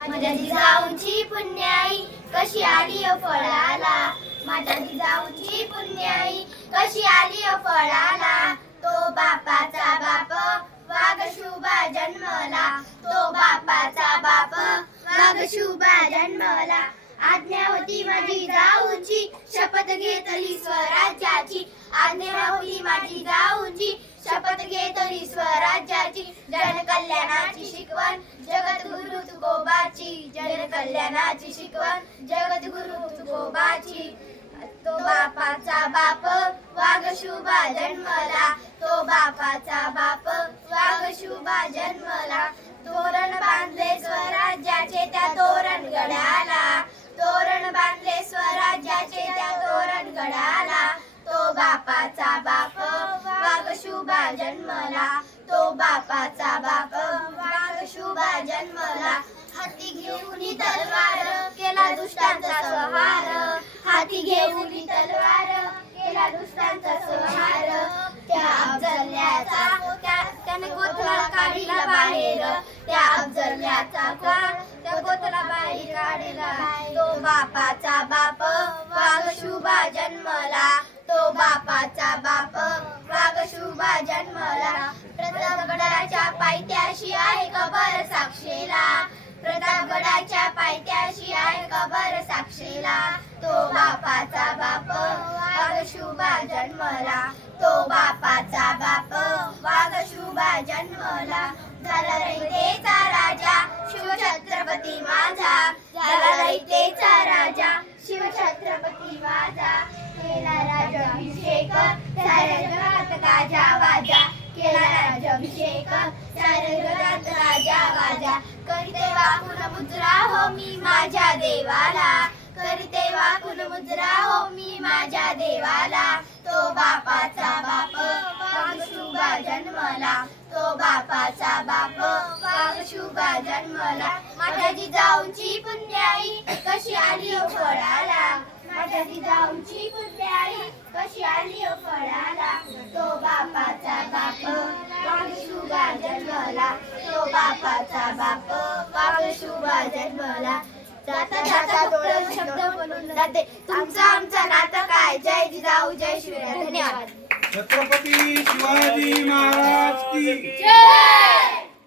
माझ्या जिजाऊची पुण्याई कशी आली हो फळाला? माझ्या जिजाऊची पुण्याई कशी आली हो फळाला? तो बापाचा बाप वाघ शुभा जन्मला. तो बापाचा बाप वाघ शुभा जन्मला. आज्ञा होती माझी जाऊची शपथ घेतली स्वराज्याची. आज्ञा होती माझी जाऊची शपथ घेतली स्वराज्याची. जनकल्याणाची शिकवण जगत गुरु तुकोबाची जनकल्याणाची शिकवण. जगत तुकोबाची तो बापाचा बाप वाघ शुभा जन्मला. तो बापाचा बाप वाघ शुभा जन्मला. तोरण बांधले स्वराज्याचे त्या तोरण गडाला. तोरण बांधले स्वराज्याचे त्या तोरण गडाला. तो बापाचा बाप वाघ शुभा जन्मला. दुष्टांचा संहार. हाती घेऊन तलवार केला दुष्टांचा संहार. त्या अफजल्याचा त्याने कोथळा काढला बाहेर. त्या अफजल्याचा काळ त्या कोथळा बाहेर काढला तो बापाचा बाप वाघ शुभा जन्मला. तो बापाचा बाप वाघ शुभा जन्मला. प्रतापगडाच्या पायथ्याशी आहे कबर साक्षीला प्रतापगडाच्या पायथ्याशी आहे बर साक्षीला. तो बापाचा बाप वाघ शुभा जन्मला. तो बापाचा बाप वाघ शुभा जन्मला. झाला रयतेचा राजा शिवछत्रपती माझा. झाला रयतेचा राजा शिवछत्रपती माझा. केला राजाभिषेक साऱ्या जगात गाजा वाजा. केला राजाभिषेक साऱ्या जगात राजा वाजा. कुलमुद्रा हो मी माझ्या देवाला. करते वाकून मुद्रा हो मी माझ्या देवाला. तो बापाचा बाप वाघ शुभा जन्मला. तो बापाचा बाप वाघ शुभा जन्मला. माझ्या जिजाऊंची पुण्याई कशी आली हो फळाला. माझ्या जिजाऊंची पुण्याई कशी आली हो फळाला. तो बापाचा बाप वाघ शुभा जन्मला. तो बापाचा बाप शुभा जन्मला जाता जाता दोन शब्द बोलून जाते. तुमचं आमचं नातं काय? जय जिजाऊ जय शिवराय. धन्यवाद. छत्रपती शिवाजी महाराज की जय!